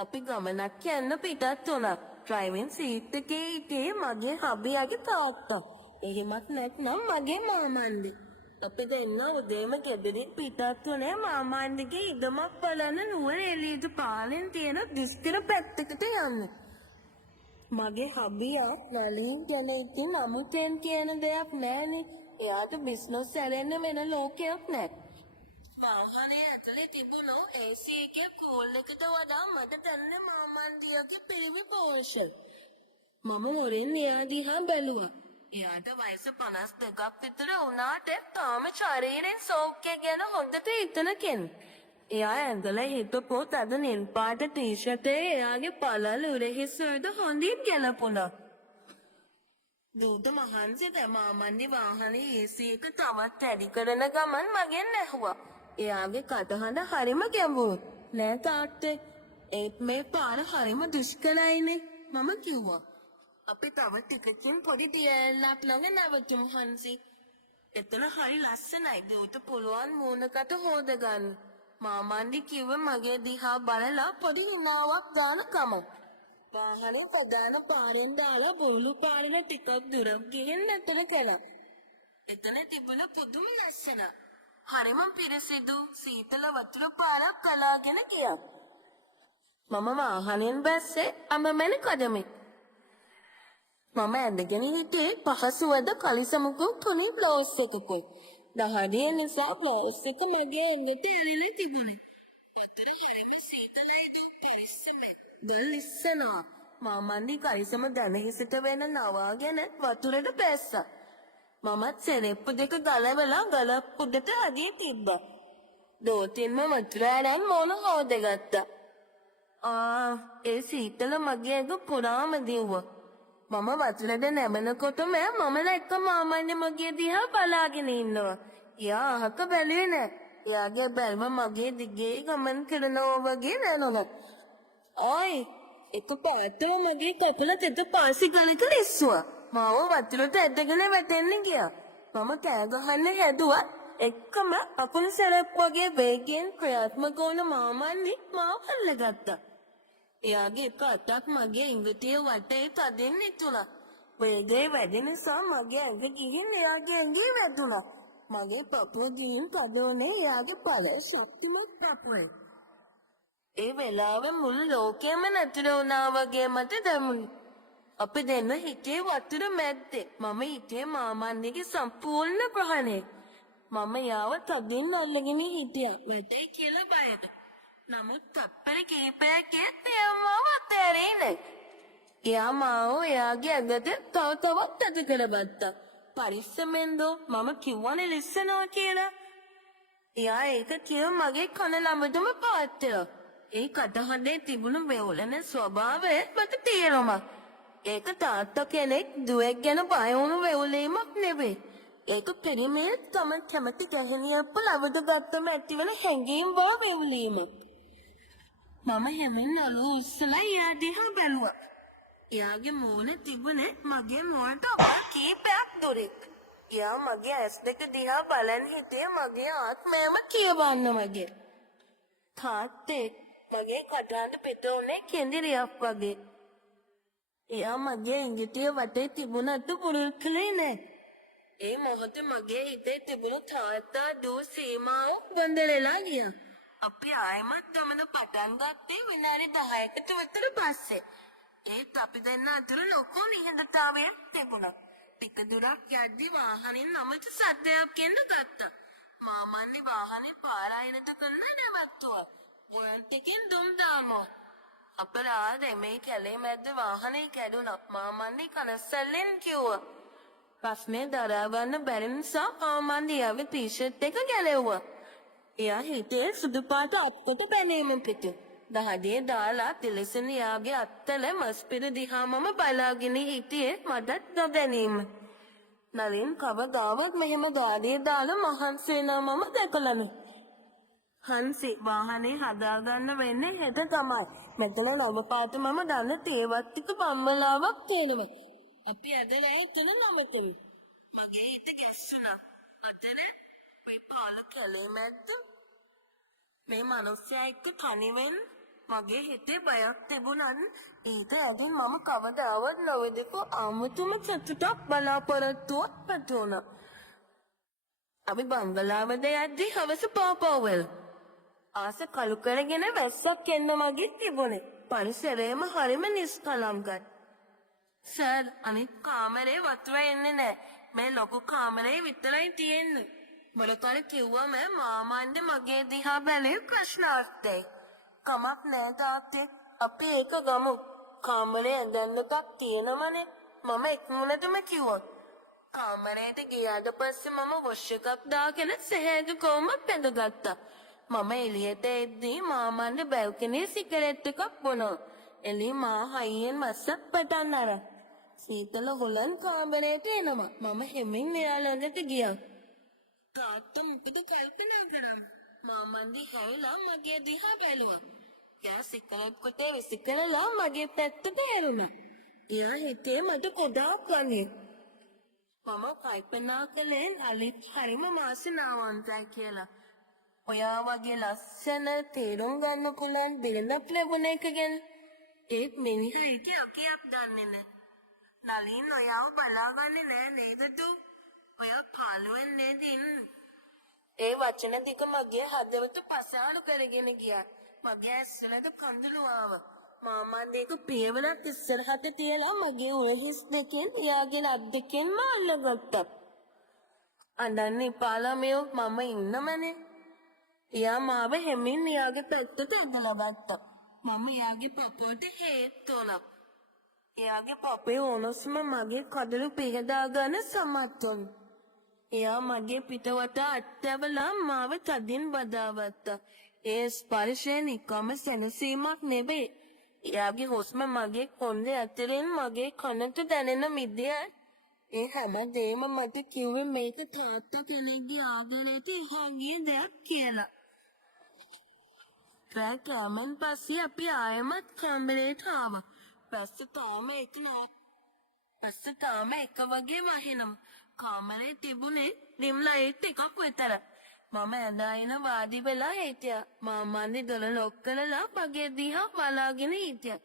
අපි ගමනක් යන්න පිටත් වුණා. ඩ්‍රයිවිං සීට් එකේ හිටියේ මගේ හබියාගේ තාත්තා. එහෙමත් නැත්නම් මගේ මාමන්ඩි. අපි දෙන්න උදේම ගෙදරින් පිටත් වුණේ මාමන්ඩිගේ ඉඩමක් බලන්න නුවර එළියට පාලෙන් තියෙන දිස්තිර පැත්තකට යන්න. මගේ හබියා නලින් ගැන ඉතින් අමුතෙන් කියන දෙයක් නෑනේ. එයාට බිස්නස් ඇරෙන්න වෙන ලෝකයක් නෑ. වාහනේ ඇතුලේ තිබුණු AC එකේ කූල් එකට වඩා මට දැනෙන මාමන්ඩියගේ පිරිමි පෝෂන්. මම හොරෙන් එයා දිහා බැලුවා. එයාට වයස 52ක් විතර වුණාට තාම ශරීරයෙන් සෞඛ්‍ය ගැන හොඳට හිතන කෙනෙක්. එයා ඇඳලා හිටපු තද නිල් පාට ටී-ෂර්ට් එකේ එයාගේ පළල් උරහිස් වලට හොඳින් ගැලපුණා. දුට මහන්සි මාමන්ඩි වාහනේ AC එක තවත් වැඩි කරන ගමන් මගෙන් ඇහුවා. එයාගේ කටහඬ හරිම ගැඹුරු. නෑ තාත්තේ. ඒත් මේ පාර හරිම දුෂ්කරයිනේ. මම කිව්වා. අපි තව ටිකකින් පොඩි දියැලක් ළඟ නැවතුමු හන්සි. එතන හරි ලස්සනයි. දුට පුළුවන් මූණකට හොදගන්න. මාමන්ඩි කිව්ව මගේ දිහා බලලා පොඩි හිනාවක් දාන කම. වාහනේ ප්‍රධාන පාරෙන් දාලා බෝලු පාරෙන් ටිකක් දුරක් ගිහින් නැතර කළා. එතන තිබුණ පුදුම ලස්සන. හරිම පිරිසිදු සීතල වතුර පාරක් කලාගෙන ගියා. මම වාහනෙන් බැස්සේ අමමැන කඩමි. මම ඇඳගෙන හිටියේ පහසුවද කලිසමකුත් තුනී බ්ලවුස් එකකුයි. දහඩිය නිසා බ්ලවුස් එක මගේ ඇඟට ඇලිලා තිබුණේ. වතුර හරිම සීතලයි දු පරිස්සමෙන්. දල් ඉස්සනවා. මාමන්ඩි කලිසම දැන හිසට වෙන නවාගෙන වතුරට බැස්සා. මමත් සෙරෙප්පු දෙක ගලවලා ගලප්පු දෙට අදිය තිබ්බා. දෝතින්ම වතුර ඇරන් මොන හොදගත්තා. ඒ සීතල මගේ ඇඟ පුරාම දිව්වා. මම වතුරට නැමෙනකොටම මම දැක්ක මාමන්ඩි මගේ දිහා බලාගෙන ඉන්නවා. එයා අහක බැලුවේ නෑ. එයාගේ බැල්ම මගේ දිගේ ගමන් කරනවා වගේ දැනුණා. "ඔයි!" එක පාටම මගේ කකුල තෙත පාසි ගලක ලිස්සුවා. මාව වතුරට ඇදගෙන වැටෙන්න ගියා. මම කෑ ගහන්න හැදුවා. එක්කම අකුණු සැරප් වගේ වේගයෙන් ක්‍රියාත්මක වුණ මාමන්ඩි මාව අල්ලගත්තා. එයාගේ එක අතක් මගේ ඉඟිතිය වටේ තදින් ඉතුණා. වේගය වැඩි නිසා මගේ ඇඟ ගිහින් එයාගේ ඇඟේ වැදුණා. මගේ පපුව ගිහින් තද වුණේ එයාගේ පළල ශක්තිමත් පපුවේ. ඒ වෙලාවේ මුළු ලෝකෙම නැතිර වුණා වගේ මට දැනුනේ. අපි දෙන්න හිටියේ වතුර මැද්දේ. මම හිටියේ මාමන්ඩිගේ සම්පූර්ණ ප්‍රහණය. මම යාව තදින් අල්ලගෙන හිටියා. වැටේ කියලා බයද. නමුත් තප්පර කීපයක් එයාව අතෑරේ. එයා මාව එයාගේ ඇඟට තව තවත් අද කරගත්තා. පරිස්සමෙන් දෝ මම කිව්වනේ ලිස්සනවා කියලා. එයා ඒක කිව්ව මගේ කන ළඟටම පාත්තලා. ඒ කටහඬේ තිබුණු වෙවුලන ස්වභාවය මට තේරුණා. ඒක තාත්තා කෙනෙක් දුවෙක් ගැන බය වුණු වෙවුලීමක් නෙවෙයි. ඒක පිරිමියෙක් තම කැමති ගැහණියක් ලවඩ ගත්තම ඇතිවන හැඟීම් බව වෙවුලීමක්. මම හැමෙන් නළුව උස්සලා එයා දිහා බැලුවා. එයාගේ මූණ තිබුණේ මගේ මූණට අබා කීපයක් දුරෙක්. එයා මගේ ඇස් දෙක දිහා බලන් හිටියේ මගේ ආත්මයම කියවන්න වගේ. තාත්තේ මගේ කටහඬ පිට උනේ කෙඳිරියක් වගේ. එයා මගේ ඉඟිතිය වටේ තිබුණට පුරුල් කළේ නෑ. ඒ මොහොතේ මගේ හිතේ තිබුණු තාත්තා දූ සීමාව බඳලලා ගියා. අපි ආයෙමත් ගමන පටන් ගත්තේ විනාඩි 10කට විතර පස්සේ. ඒත් අපි දෙන්න අතර ලොකු නිහඬතාවයක් තිබුණා. ටික දුරක් යද්දී වාහනින් නමට සද්දයක් එන්න ගත්තා. මාමන්ඩි වාහනේ පාර අයිනට කරන නැවතුවා. මුලන්ටිකින් දුම් දාමෝ. අපරාධේ මේ කැලේ මැද්ද වාහනේ කැඩුණා. මාමන්ඩි කනස්සල්ලෙන් කිව්වා. ප්‍රශ්නේ දරා ගන්න බැරි නිසා මාමන්ඩි යාවේ ටී-ෂර්ට් එක ගැලෙව්වා. එයා හිතේ සුදු පාට අත්කට පැනීම පිටු. දහඩිය දාලා තිලසන යාගේ අත්තල මස්පිර දිහා මම බලාගෙන හිටියේ මටත් නොදැනීම. නලින් කවදාවත් මෙහෙම ගාඩිය දාලා මහන්සි වෙනා මම දැකලා නෑ. හන්සි වාහනේ හදාගන්න වෙන්නේ හෙට තමයි. මෙතන නව පාට මම දන්න තේවත් ටික බම්බලාවක් තියෙනවා. අපි අද නෑ තුන නමතමු. මගේ හිත ගැස්සුණා. අතන මේ පාල කැලේ මැද්ද මේ මිනිස්සයා එක්ක තනිවෙන් මගේ හිතේ බයක් තිබුණත් ඊට ඇතින් මම කවදාවත් නොවෙදකු අමුතුම සතුටක් බලාපොරොත්තුවක් පැතුණා. අපි බංගලාවට යද්දී හවස පාපාවල්. ආස කළු කරගෙන වැස්සක් එන්න මගේ තිබුණේ. පරිසරයම හරිම නිස්කලංකයි. සර් අනිත් කාමරේ වතුර එන්නේ නැහැ. මේ ලොකු කාමරේ විතරයි තියෙන්නේ. මොලකල කිව්වම මාමන්ද මගේ දිහා බැලුවේ ප්‍රශ්නාර්ථයෙන්. කමක් නෑ තාත්තේ. අපි ඒක ගමු. කාමරේ ඇඳන්නටත් තියෙනවනේ. මම ඉක්මනටම කිව්වොත්. කාමරේට ගියාට පස්සේ මම වොෂ් එකක් දාගෙන සැහැදු කොමක් පැඳගත්තා. මම එළියට එද්දී මාමන්ද බැල්කනියේ සිගරට් එකක් බොනවා. එළි මා හයියෙන් මස්සක් පටන් අරන්. සීතල හොලන් කාමරේට එනවා. මම හැමින් එයා ළඟට ගියා. තාත්තා මොකද කල්පනා කරන්නේ? මාමන්දි හැරිලා මගේ දිහා බැලුවා. එයා සිගරට් කොටේ විසිකරලා මගේ පැත්තට හැරුණා. එයා හිතේ මට ගොඩාක් වගේ. මම කල්පනා කළේ අලිත් හරිම මාසනාවන්තයි කියලා. ඔයා වගේ ලස්සන තේරුම් ගන්න පුළුවන් බිරිඳක් ලැබුණ එක ගැන. ඒත් මිනිහා හිතේ අකියක් දන්නේ නැහැ. නලින් ඔයාව බලාගන්නේ නැහැ නේද දු? ඔයා පාළුවෙන් නේද ඉන්නේ? ඒ වචන ටික මගේ හදවත පසාරු කරගෙන ගියා. මගේ ඇස්වලට කඳුළු ආවා. මාමා දෙක පියවරක් ඉස්සරහට තියලා මගේ උරහිස් දෙකෙන් එයාගේ අත් දෙකෙන්ම අල්ලගත්තා. අඬන්න එපා ළමයෝ මම ඉන්නමනේ. එයා මාව හැමින් එයාගේ පැත්තට ඇදලා ගත්තා. මම එයාගේ පපුවට හේත් වුණා. එයාගේ පපේ උණුසුම මගේ කඩළු පිහදා ගන්න සමත් වුණා. එයා මගේ පිටවට අත්හැවලා මාව තදින් බදාගත්තා. ඒ ස්පර්ශය නිකම්ම සැනසීමක් නෙවෙයි. එයාගේ හුස්ම මගේ කොන්දේ අතරින් මගේ කනට දැනෙන මිදිය. ඒ හැමදේම මට කිව්වේ මේක තාත්තා කෙනෙක්ගේ ආදරයට එහා ගිය දෙයක් කියලා. රැකමන් පස්සේ අපි ආයමත් කාමරේට ආවා. පස්සේ තාම එක වගේ වහිනම්. කාමරේ තිබුණේ ඩිම් ලයිට් එකක් විතර. මම ඇඳාගෙන වාඩි වෙලා හිටියා. මාමන්දි දොර ලොක් කරලා මගේ දිහා බලාගෙන හිටියා.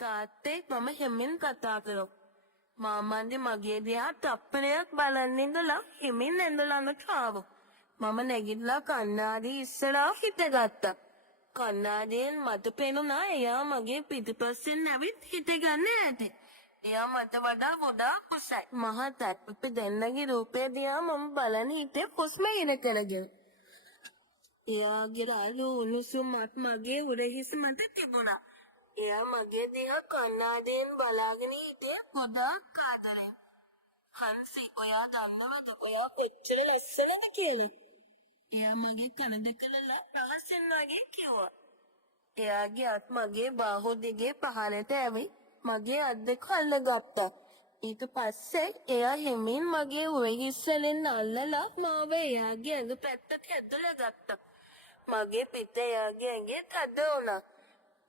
තාත්තේ මම හැමින් කතා කරා. මාමන්දි මගේ දිහා තප්පරයක් බලන් ඉඳලා හිමින් ඇඳ ළඟට ආවා. මම නැගිටලා කණ්ණාඩි ඉස්සරහා හිටගත්තා. කණ්ණාඩියෙන් මට පෙනුණා එයා මගේ පිටිපස්සෙන් ඇවිත් හිටගන්න ඇති. එයා මට වඩා ගොඩාක් කුසයි. මහත් අපි දෙන්නගේ රූපය දිහා මම බලන් හිටියේ හුස්ම ඉර කරගෙන. එයාගේ රළු උණුසුමත් මගේ උරහිස මත තිබුණා. එයා මගේ දිහා කණ්ණාඩියෙන් බලාගෙන හිටියේ ගොඩාක් ආදරෙන්. හන්සි ඔයා දන්නවද ඔයා කොච්චර ලස්සනද කියලා? එයා මගේ කන දෙකලලා පහසෙන් වගේ කිව්වා. එයාගේ අත් මගේ බාහුව දිගේ පහළට ඇවිත් මගේ අත් දෙක අල්ලගත්තා. ඊට පස්සේ එයා හිමින් මගේ උරහිස් වලින් අල්ලලා මාව එයාගේ ඇඟ පැත්තට ඇදලා ගත්තා. මගේ පිට එයාගේ ඇඟේ තද වුණා.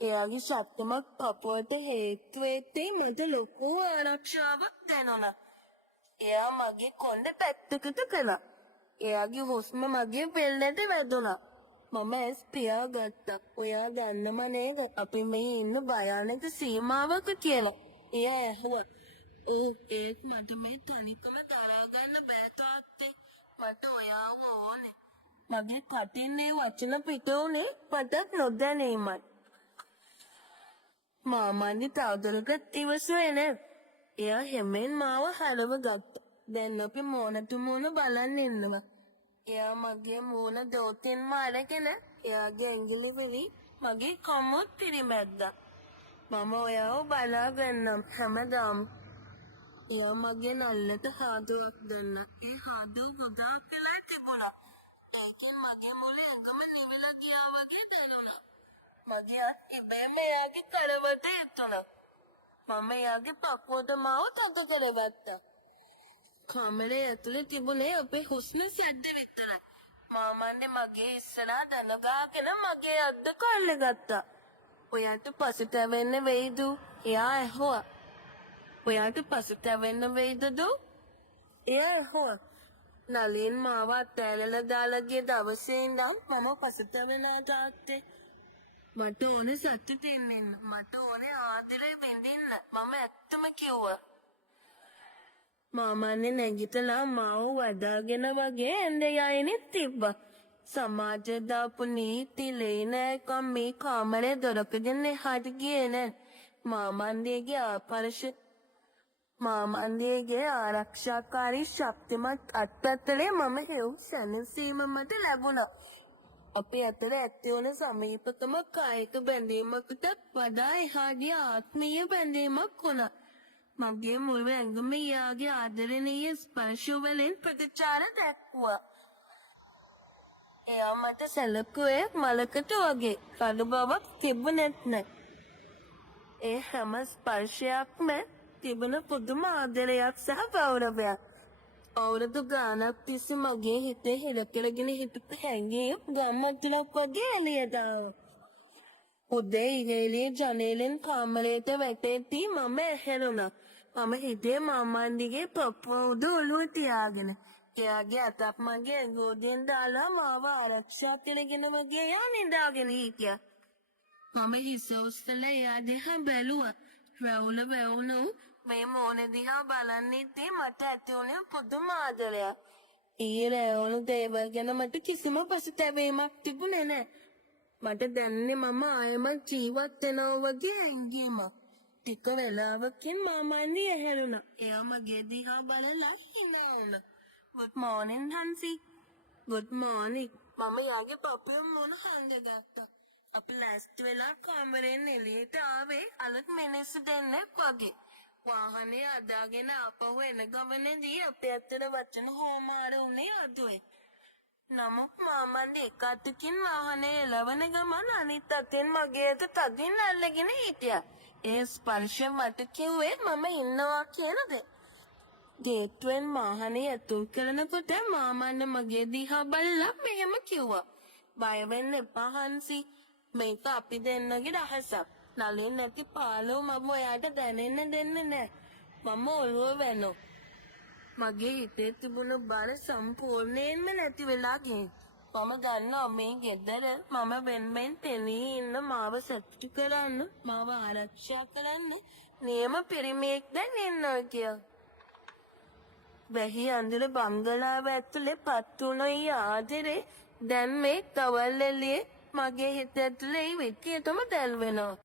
එයාගේ ශක්තිමත් පපුවට හේතු වෙත්තේ මට ලොකු ආරක්ෂාවක් දැනුණා. එයා මගේ කොණ්ඩ පැත්තකට කළා. එයාගේ හුස්ම මගේ පෙළට වැදුණා. මම ඇස් පියාගත්තා. ඔයා දන්නම නේද අපි මේ ඉන්න භයානක සීමාවක කියලා. එයා ඇහුවා. "ඔව් ඒත් මට මේ තනිකම දරා ගන්න බෑ තාත්තේ. මට ඔයාව ඕනේ." මගේ කටින් මේ වචන පිට උනේ මටත් නොදැනීමයි. මාමන්දි තවදුරටත් ඉවසුවේ නෑ. එයා හැමෙන් මාව හරව ගත්තා. දැන් අපි මෝනට මෝන බලන් ඉන්නවා. එයා මගේ මූණ දෝතින්ම අරගෙන එයාගේ ඇඟිලි වලින් මගේ කම්මොත් පිරිමැද්දා. මම ඔයාව බලාගන්නම් හැමදාම. එයා මගේ නල්ලට හාදුවක් දුන්නා. ඒ හාදුව ගොඩාක් වෙලා තිබුණා. ඒකෙන් මගේ මුල ඇඟම නිවිලා ගියා වගේ දැනුණා. මගේ අත් ඉබේම එයාගේ කරවට එතුණා. මම එයාගේ පපුවට මාව තද කරගත්තා. කාමරේ ඇතුලේ තිබුණේ අපේ හුස්ම සැද්ද විතරයි. මාමන්දි මගේ ඉස්සරහා දනගාගෙන මගේ අද්ද කල්ලගත්තා. ඔයාට පසුතැවෙන්න වෙයිද? එයා ඇහුවා. ඔයාට පසුතැවෙන්න වෙයිද දු? එයා ඇහුවා. නලින් මාව අතෑරලා දාලා ගිය දවසේ ඉඳන් මම පසුතැවෙලා තාත්තේ. මට ඕනේ සතුටින් ඉන්න. මට ඕනේ ආදරේ විඳින්න. මම ඇත්තම කිව්වා. මාමන්නේ නැගිටලා මාව වදාගෙන වගේ ඇඳ යයිනෙත් තිබ්බා. සමාජය දාපු නීති ලේනෑකම් මේ කාමරේ දොරකගෙන එහාට ගියේ නෑ. මාමන්දියගේ මාමන්දියගේ ආරක්ෂාකාරී ශක්තිමත් අත්පැත්තලේ මම හෙව් සැනසීම මට ලැබුණා. අපි අතර ඇතිවන සමීපතම කායික බැඳීමකට වඩා එහාගේ ආත්මීය බැඳීමක් වුණා. මගේ මුළු ඇඟම යාගේ ආදරණීය ස්පර්ශවලින් ප්‍රතිචාර දැක්වුවා. එයා මට සැලකුවේ මලකට වගේ කඩු බවක් තිබුණෙත් නෑ. ඒ හැම ස්පර්ශයක්ම තිබුණ පුදුම ආදරයක් සහ ගෞරවයක්. අවුරුදු ගානක් තිස්සේ මගේ හිතේ හිරකරගෙන හිටපු හැඟීම් ගම්මතුලක් වගේ එළියට ආවා. උදේ ඉහළිය ජනේලෙන් කාමරයට වැටෙද්දී මම ඇහැරුණා. මම හිතේ මාමන්දිගේ පපුව උඩ ඔළුව තියාගෙන. එයාගේ අතක් මගේ ගෝඩෙන් දාලා මාව ආරක්ෂා කරගෙන වගේ එයා නිදාගෙන හිටියා. මම හිස උස්සලා එයා දිහා බැලුවා. රැවුල වැවුණු මේ මෝනේ දිහා බලන්නෙද්දී මට ඇති වුණේ පුදුම ආදරයක්. ඊ රැවුණු දේවල් ගැන මට කිසිම පසුතැවීමක් තිබුණේ නැහැ. මට දැනෙන්නේ මම ආයෙමත් ජීවත් වෙනවා වගේ හැඟීමක්. ටික වෙලාවකින් මාමන්නේ ඇහැරුණා. එයා මගේ දිහා බලලා hina වුණා. Good morning, Hansi. Good morning. මම යාගේ පපුවෙන් මොන හංගගත්තා. අපි ලෑස්ති වෙලා කාමරෙන් එළියට ආවේ අලුත් මිනිස්සු දෙන්නෙක් වගේ. වාහනේ අදාගෙන ආපහු එන ගමනේදී අපේ අතට වචන හොමාර උනේ අදුයි. නමුත් මාමන්ගේ එක අතකින් වාහනේ එලවන ගමන් අනිත් අතෙන් මගේ අත තදින් අල්ලගෙන හිටියා. ඒ ස්පර්ශය මට කිව්වේ මම ඉන්නවා කියලාද? ගේට්ටුවෙන් වාහනේ ඇතුල් කරනකොට මාමන්න මගේ දිහා බලලා මෙහෙම කිව්වා. බය වෙන්න එපා හන්සි. මේක අපි දෙන්නගේ රහසක්. නලින් නැති පාළුව මම ඔයාට දැනෙන්න දෙන්නේ නැහැ. මම ඔළුව වෙනෝ. මගේ හිතේ තිබුණ බර සම්පූර්ණයෙන්ම නැති වෙලා ගිහින්. මම දන්නවා මේ ගෙදර මම වෙන්වෙන් තෙලී ඉන්න මාව සතුටු කරන්න, මාව ආරක්ෂා කරන්න නියම පිරිමියෙක් දැන් ඉන්නවා කියලා. වැහි අඳුර බංගලාව ඇතුලේ පත් වුණොයි ආදරේ දැන් මේ තවල් එළියේ මගේ හිත ඇතුලේ විකියටම දැල් වෙනවා.